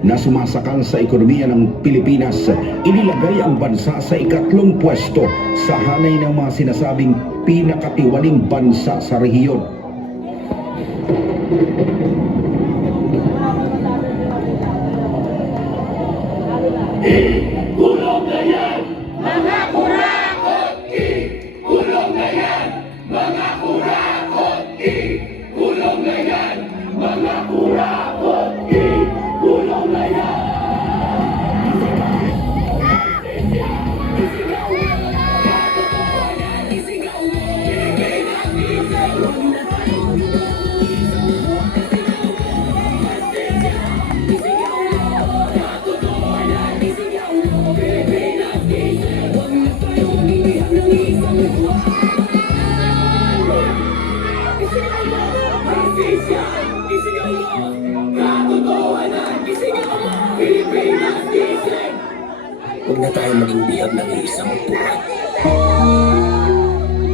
na sumasakal sa ekonomiya ng Pilipinas, inilagay ang bansa sa ikatlong pwesto sa hanay ng mga sinasabing pinakatiwaling bansa sa rehiyon. Kulong na yan, mga kurakot! Kulong na yan, mga kurakot! Kulong na yan, mga kurakot! Kulong na yan! Huwag na tayo maging bihag ng isang buwan.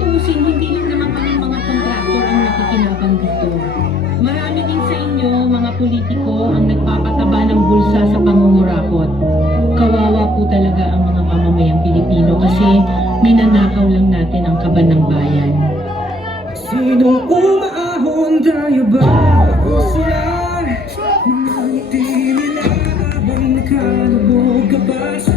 Tutusin, hindi lang naman kami mga kontraktor ang nakikinabang dito. Marami din sa inyo, mga politiko, ang nagpapataba ng bulsa sa pangungurakot. Kawawa po talaga ang mga mamamayang Pilipino kasi minanakaw lang natin ang kaban ng bayan. Sinong umaahon tayo ba? O sila? Ngiti nila habang nakalubog ka ba sa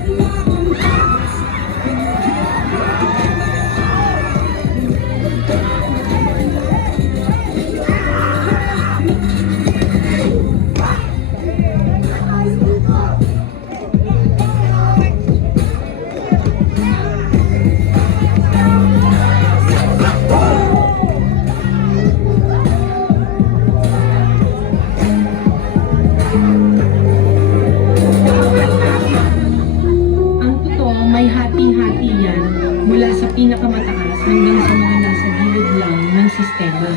may hati-hati yan mula sa pinakamataas hanggang sa mga nasa gilid lang ng sistema.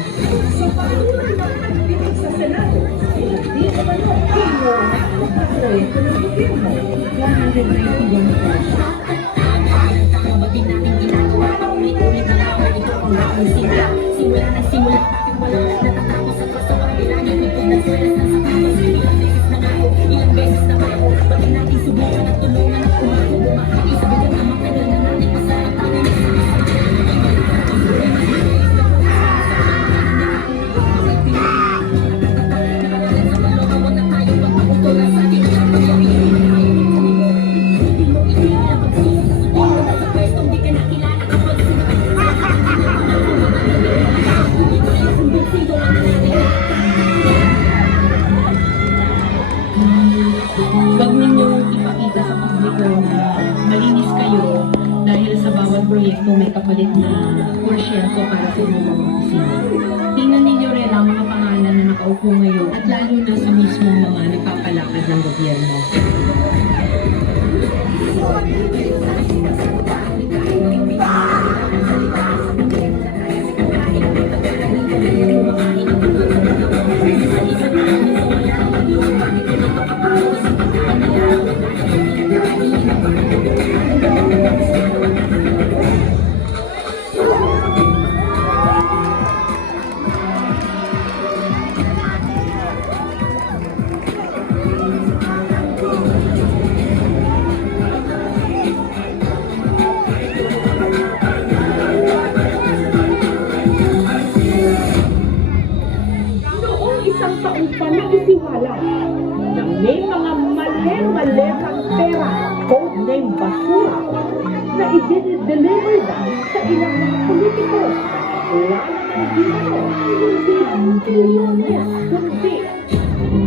Simula ng simula, wala natatapos sa troso ang bilangin ng pinagsuelas ng sapatos. Ilang beses na kayo, pati natin subukan at tulungan at umako bumahagi sa bilang ng mga na natin masarap ang Huwag ninyong ipakita sa publiko na malinis kayo dahil sa bawat proyekto may kapalit na porsyento para sa inyong mga opisina. Tingnan ninyo rin ang mga pangalan na nakaupo ngayon at lalo na sa mismong mga nagpapalakad ng gobyerno. Isang taon pa na isiwala na may mga mali-malehang pera, codename basura, na i-deliver daw sa ilang mga politiko. Wala naman dito, hindi trilyones, kundi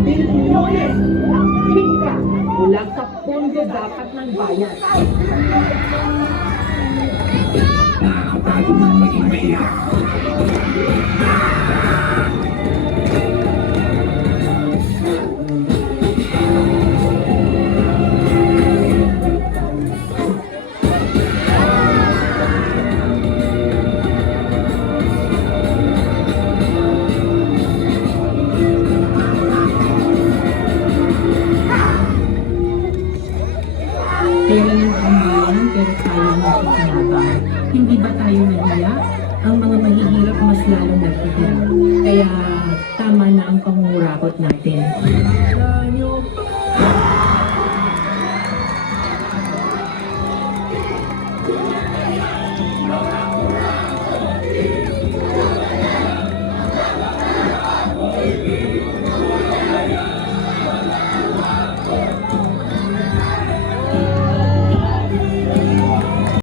bilyones ang kita mula sa pondo dapat ng bayan. Pera ng pambayan, pero tayo nakikinabang. Hindi ba tayo nahiya? Ang mga mahihirap mas lalong naghihirap. Kaya tama na ang pangungurakot natin. Mga